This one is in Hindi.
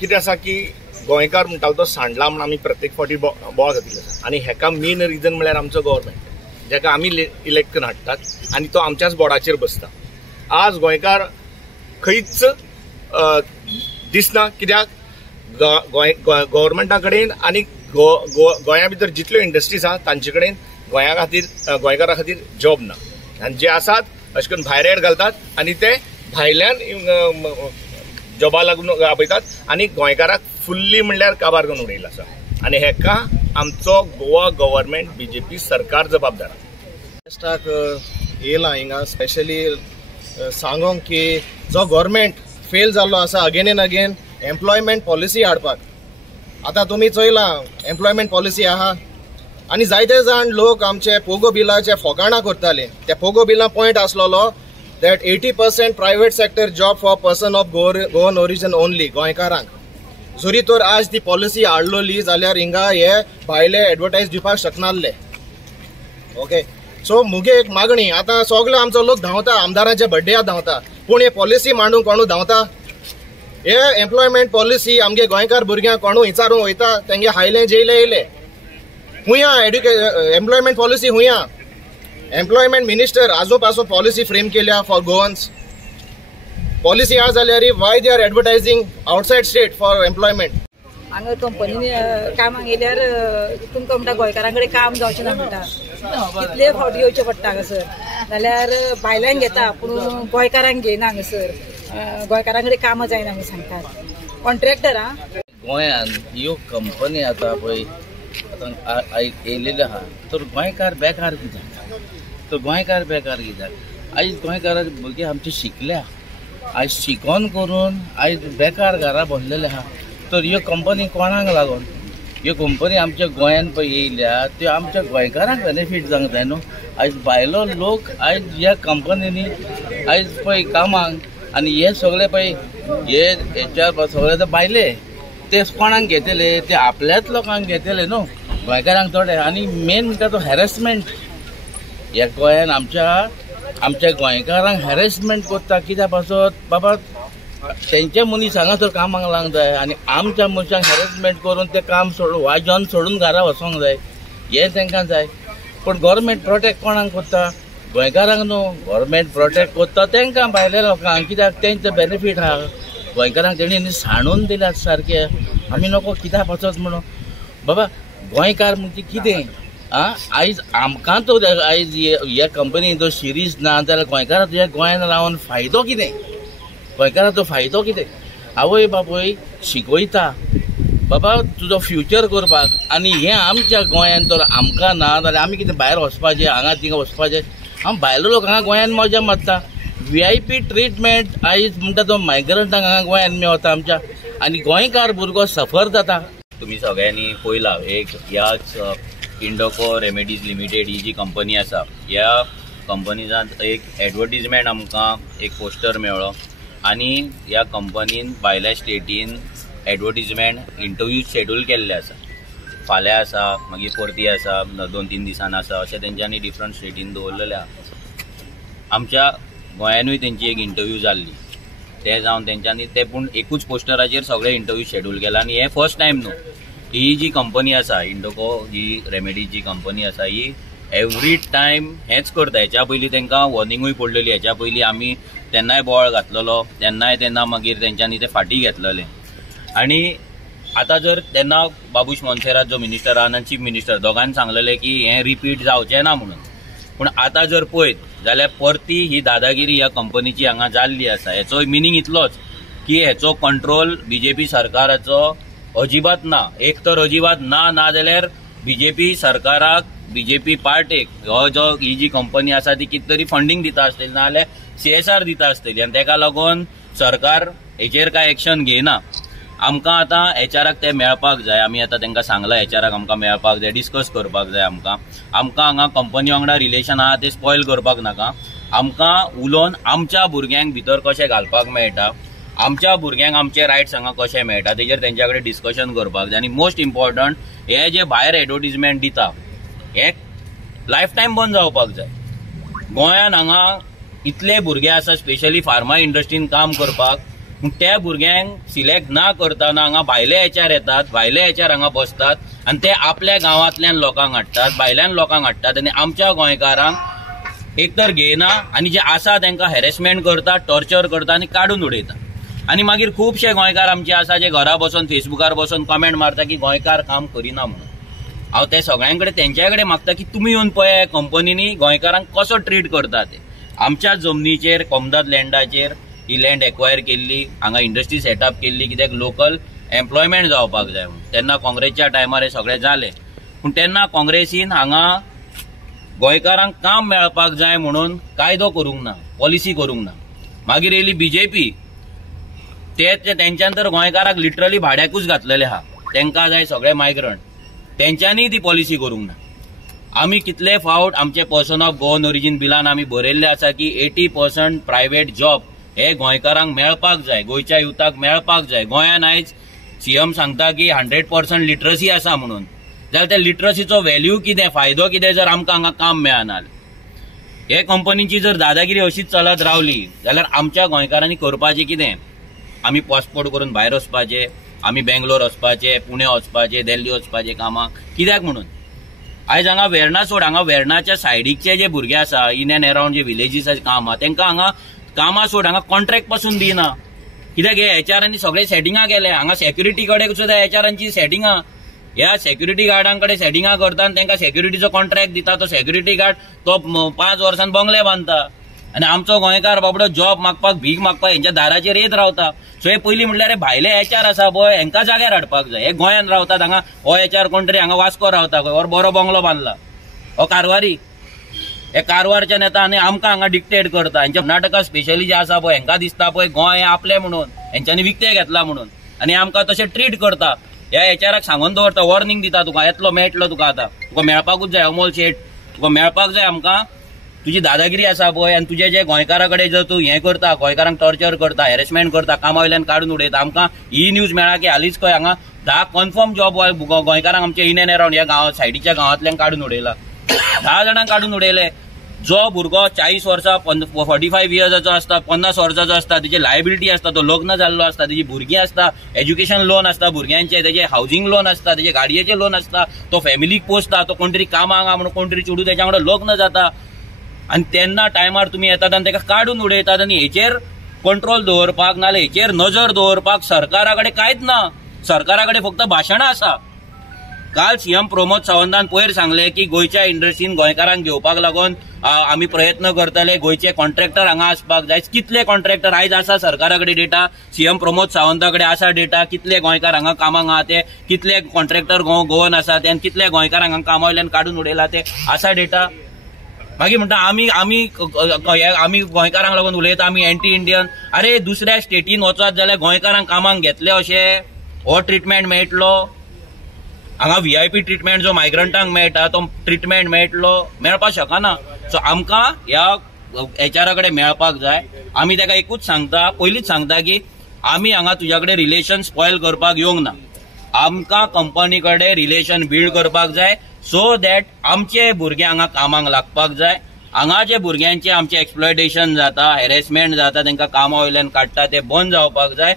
कितें आसा की गोंयकार म्हणटालो तो सांडला म्हणून आमी प्रत्येक फावटी बोवाळ घातिल्लो आसा आनी हेका मेन रिजन म्हळ्यार आमचो गव्हर्मेंट जेका आमी इलेक्शन हाडटात आनी तो आमच्याच बोर्डाचेर बसता। आज गोंयकार खंयच दिसना कित्याक गव्हर्मेंटा कडेन आनी गोंया भितर जितल्यो इंडस्ट्रीज आसा तांचे कडेन गोंयकारा खातीर जॉब ना आनी जे आसात अशें करून भायर एड घालतात आनी ते भायल्यान जॉबा लागून आपयतात आनी गोंयकाराक फुल्ली म्हणल्यार काबार करून उडयला आसा आनी हेका आमचो गोवा गव्हर्मेंट बीजेपी सरकार जबाबदार आसा। येयला हिंगा स्पेशली सांगोंक की जो गव्हर्मेंट फेल जाल्लो आसा again and again employment policy हाडपाक। आतां तुमी चोयला एम्प्लॉयमेंट पॉलिसी आहा आनी जायते जाण लोक आमचे पोगो बिलाचे फोकाणां करताले। त्या पोगो बिला point आसलोलो that 80% private sector job for person of Goan origin only गोंयकारांक। जरी तर आज ती पॉलिसी हाडलोली जाल्यार हिंगा हे भायले एडवर्टायज दिवपाक शकनासले। ओके, सो मुगे एक मागणी, आतां सगळे आमचो लोक धांवता आमदारांच्या बड्डेयाक धांवता, पूण हे पॉलिसी मांडूंक कोणू धांवता? हे एम्प्लॉयमेंट पॉलिसी आमगे गोंयकार भुरग्यांक कोणू विचारूंक वयता? तेंगे हायले जेयले येयले हुंया एम्प्लॉयमेंट पॉलिसी हुंया एम्प्लॉयमेंट मिनिस्टर आजो पासून पॉलिसी फ्रेम केल्या फॉर गोवन्स। पॉलिसी हा जाल्यार why they are advertising outside state for employment. हांगा कंपनीन कामाक येयल्यार तुमकां म्हणटा गोंयकारां कडेन काम जावचें ना म्हणटा, कितले फावटी येवचें पडटा हांगासर, नाल्यार भायल्यांक घेता पूण गोंयकारांक घेयना हांगासर, गोंयकारां कडेन कामां जायना म्हणून सांगतात। कॉन्ट्रॅक्टर आं गोंयांत ह्यो कंपनी आतां पळय येयलेल्यो आहा तर गोंयकार बेकार कित्याक? तर गोंयकार बेकार कित्याक? आयज गोंयकाराचे भुरगे आमचे शिकल्या, आयज शिकोन करून आयज बेकार घरा बसलेले आहा। तर ह्यो कंपनी कोणाक लागून? ह्यो कंपनी आमच्या गोंयान पळय येयल्या त्यो आमच्या गोंयकारांक बेनिफीट जावंक जाय न्हू। आयज भायलो लोक आयज ह्या कंपनीनी आयज पळय कामाक आनी हे सगळे पळय हेच्या सगळे ते भायले ते कोणाक घेतले? ते आपल्याच लोकांक घेतले न्हू, गोंयकारांक थोडे। आनी मेन म्हणटा तो हॅरेसमेंट ह्या गोंयान आमच्या गोंयकारांक हॅरेसमेंट करता। कित्याक पासत बाबा तेंचे मनीस हांगासर कामाक लावंक जाय आनी आमच्या मनशांक हॅरेसमेंट करून ते काम सोडून वाजोवन सोडून घरा वचोंक जाय, हे तांकां जाय। पूण गव्हर्मेंट प्रोटेक्ट कोणाक करता? गोंयकारांक न्हू। गव्हर्मेंट प्रोटेक्ट करता तांकां भायल्या लोकांक, कित्याक तेंचे बेनिफीट आहा। गोंयकारांक तेणी सांडून दिल्यात सारके, आमी नको कित्याक वचत म्हणून। बाबा गोंयकार म्हणजे कितें आयज आमकां तो आयज ह्या कंपनीन तो सिरीज ना जाल्यार गोंयकारां तुज्या गोंयान रावन फायदो कितें? गोंयकारां तो फायदो कितें? आवय बापूय शिकयता बाबा तुजो फ्युचर करपाक आनी हें आमच्या गोंयान तर आमकां ना जाल्यार आमी कितें भायर वचपाचें, हांगा थिंगा वचपाचें? आमी भायलो लोक हांगा गोंयान मजा मारता। VIP ट्रिटमेंट आयज म्हणटा तो मायग्रंटांक हांगा गोंयान मेवता आमच्या, आनी गोंयकार भुरगो सफर जाता। तुम्ही सगळ्यांनी पळयला एक ह्याच इंडोको रेमेडीज लिमिटेड ही जी कंपनी आसा ह्या कंपनीजांत एक एडवर्टिजमेंट आमकां एक पोस्टर मेळ्ळो आनी ह्या कंपनीन भायल्या स्टेटीन एडवर्टिजमेंट इंटरव्यू शेड्यूल केल्ले आसा। फाल्यां आसा, मागीर परती आसा, 2-3 दिसान आसा, अशें तेंच्यांनी डिफरंट स्टेटीन दवरलेले आसा। आमच्या गोंयानूय तेंची एक इंटरव्यू जाल्ली, ते जावन तेंच्यांनी ते पूण एकूच पोस्टराचेर सगळे इंटरव्यू शेड्यूल केला आनी हे फर्स्ट टायम न्हू। ही जी कंपनी आसा इंडोको ही रेमेडी जी कंपनी आसा ही एवरी टायम हेच करता। हेच्या पयलीं तांकां वॉर्निंगूय पडलेली, हेच्या पयलीं आमी तेन्नाय बोवाळ घातलेलो, तेन्ना मागीर तेंच्यांनी ते फाटीं घेतलेले। आनी आतां जर तेन्ना बाबूश मोन्सेरात जो मिनिस्टर आहा आनी चीफ मिनिस्टर दोगांनी सांगलेलें की हें रिपीट जावचें ना म्हणून, पूण आतां जर पळयत जाल्यार परती ही दादागिरी ह्या कंपनीची हांगा जाल्ली आसा। हेचो मिनींग इतलोच की हेचो कंट्रोल बीजेपी सरकाराचो अजिबात ना। एक तर अजिबात ना जाल्यार बीजेपी सरकाराक बीजेपी पार्टीक ही जी कंपनी आसा ती कितें तरी फंडींग दिता आसतली, ना जाल्यार CSR दिता आसतली आनी तेका लागून सरकार हेचेर कांय एक्शन घेयना। आमकां आतां HRाक ते मेळपाक जाय, आमी आतां तांकां सांगलां HRाक आमकां मेळपाक जाय, डिस्कस करपाक जाय। आमकां हांगा कंपनी वांगडा रिलेशन आहा ते स्पॉयल करपाक नाका। आमकां उलोवन आमच्या भुरग्यांक भितर कशें घालपाक मेळटा, आमच्या भुरग्यांक आमचे रायट्स हांगा कशें मेळटा तेजेर तेंच्या कडेन डिस्कशन करपाक जाय। आनी मोस्ट इम्पॉर्टंट हे जे भायर एडवर्टिजमेंट दिता हे लायफ टायम बंद जावपाक जाय। गोंयान हांगा इतले भुरगे आसा स्पेशली फार्मा इंडस्ट्रीन काम करपाक, पूण त्या भुरग्यांक सिलेक्ट ना करतना हांगा भायले HR येतात, भायले HR हांगा बसतात आनी ते आपल्या गांवांतल्यान लोकांक हाडटात, भायल्यान लोकांक हाडटात आनी आमच्या गोंयकारांक एक तर घेयना आनी जे आसा तांकां हॅरेसमेंट करता, टॉर्चर करता आनी काडून उडयता. आनी मागीर खुबशे गोंयकार आमचे आसा जे घरा बसून फेसबुकार बसून कमेंट मारता की गोंयकार काम करिना म्हणून. हांव ते सगळ्यां कडेन तेंच्या कडेन मागता की तुमी येवन पळया कंपनीनी गोंयकारांक कसो ट्रीट करता ते. आमच्या जमनीचेर कोमदाद लँडाचेर ही लँड एक्वायर केल्ली, हांगा इंडस्ट्री सेटअप केल्ली कित्याक लोकल एम्प्लॉयमेंट जावपाक जाय म्हणून. तेन्ना काँग्रेसच्या टायमार हे सगळें जालें, पूण तेन्ना काँग्रेसीन हांगा गोंयकारांक काम मेळपाक जाय म्हणून कायदो करूंक ना, पॉलिसी करूंक ना. मागीर येयली BJP, तेंच्यान तर गोंयकाराक लिटरली भाड्याकूच घातलेले आहा. तेंकां जाय सगळे मायग्रंट, तेंच्यांनी ती पॉलिसी करूंक ना. आमी कितले फावट आमचे पर्सन ऑफ गोवन ओरिजीन बिलान आमी बरयल्ले आसा की 80% प्रायव्हेट जॉब हे गोंयकारांक मेळपाक जाय, गोंयच्या युथाक मेळपाक जाय. गोंयान आयज CM सांगता की 100% लिटरसी आसा म्हणून. जाल्यार त्या लिटरसीचो व्हॅल्यू कितें, फायदो कितें जर आमकां हांगा काम मेळना. हे कंपनीची जर दादागिरी अशीच चलत रावली जाल्यार आमच्या गोंयकारांनी करपाचें कितें? आमी पासपोर्ट करून भायर वचपाचे, आमी बेंगलोर वचपाचे, पुणे वचपाचे, दिल्ली वचपाचे कामाक, कित्याक म्हणून? आयज हांगा वेर्णा सोड, हांगा वेर्णाच्या सायडीकचे जे भुरगे आसा, इन एंड अराउंड जे विलेजीसाचे काम आहा, तांकां हांगा कामां सोड, हांगा कॉन्ट्रॅक्ट पासून दिना. कित्याक हे HRांनी सगळे सेटिंगां केले. हांगा सेक्युरिटी कडेन सुद्दां HRांची सेटिंगां, ह्या सेक्युरिटी गार्डांकडे सेटिंगां करता आनी तांकां सेक्युरिटीचो कॉन्ट्रॅक्ट दिता. तो सेक्युरिटी गार्ड तो 5 वर्सान बंगले बांदता आनी आमचो गोंयकार बाबडो जॉब मागपाक, भीक मागपाक हेंच्या दाराचेर येत रावता. सो हे पयलीं म्हटल्यार भायले HR आसा पळय, हेंकां जाग्यार हाडपाक जाय. हे गोंयान रावतात, हांगा हो HR कोण तरी हांगा वास्को रावता खंय, बरो बंगलो बांदला, हो कारवारी. हे कारवारच्यान येता आनी आमकां हांगा डिक्टेट करता. हेंच्या कर्नाटका स्पेशली जे आसा पळय, हेंकां दिसता पळय गोंय हे आपलें म्हणून, हेंच्यांनी विकतें घेतला म्हणून, आनी आमकां तशें ट्रीट करता. ह्या HRाक सांगून दवरता, वॉर्निंग दिता, तुका येतलो मेळटलो, तुका आतां तुका मेळपाकूच जाय. अमोल शेट, तुका मेळपाक जाय, आमकां तुजी दादागिरी आसा पळय आनी तुजे जे गोंयकारा कडेन जर तूं हें करता, गोंयकारांक टॉर्चर करता, हॅरेसमेंट करता, कामा वयल्यान काडून उडयता. आमकां ही न्यूज मेळ्ळा की हालींच खंय हांगा 10 कन्फर्म जॉब गोंयकारांक आमच्या इन एंड अराउंड ह्या गांवांत सायडीच्या गांवांतल्यान काडून उडयला. 10 जाणांक काडून उडयले. जो भुरगो 40 वर्सां 45 इयर्साचो आसता, 50 वर्साचो आसता, तेजी लायबिलिटी आसता, तो लग्न जाल्लो आसता, तेजी भुरगीं आसता, एज्युकेशन लोन आसता भुरग्यांचे, तेजे हावजींग लोन आसता, तेजे गाडयेचे लोन आसता, तो फॅमिलीक पोसता, तो कोण तरी कामाक म्हणून कोण तरी चेडूं तेच्या वांगडा लग्न जाता. आनी तेन्ना टायमार तुमी येतात आनी ताका काडून उडयतात आनी हेचेर कंट्रोल दवरपाक नाल्यार हेचेर नजर दवरपाक सरकारा कडेन कांयच ना. सरकारा कडेन फक्त भाशणां आसा. काल CM प्रमोद सावंतान पयर सांगले की गोंयच्या इंडस्ट्रीन गोंयकारांक घेवपाक लागून आमी प्रयत्न करतले, गोंयचे कॉन्ट्रॅक्टर हांगा आसपाक जाय. कितले कॉन्ट्रॅक्टर आयज आसा सरकारा कडेन डेटा, CM प्रमोद सावंता कडेन आसा डेटा, कितले गोंयकार हांगा कामाक आहा ते, कितले कॉन्ट्रॅक्टर गोवन आसा ते, कितले गोंयकारांक हांगा कामा वयल्यान काडून उडयला ते आसा डेटा. मागीर म्हणटा आमी गोंयकारांक लागून उलयता, आमी एंटी इंडियन. अरे दुसऱ्या स्टेटीन वचत जाल्यार गोंयकारांक कामाक घेतले अशें हो ट्रिटमेंट मेळटलो? हांगा VIP ट्रिटमेंट जो मायग्रंटांक मेळटा तो ट्रिटमेंट मेळपाक शकना. सो आमकां ह्या HRा कडेन मेळपाक जाय. आमी ताका एकूच सांगता, पयलींच सांगता की आमी हांगा तुज्या कडेन रिलेशन स्पॉयल करपाक येवंक ना. आमकां कंपनी कडेन रिलेशन बिल्ड करपाक जाय सो दॅट आमचे भुरगे हांगा कामाक लागपाक जाय. हांगा जे भुरग्यांचे आमचे एक्सप्लॉयटेशन जाता, हॅरेसमेंट जाता, तांकां कामा वयल्यान काडटा ते बंद जावपाक जाय.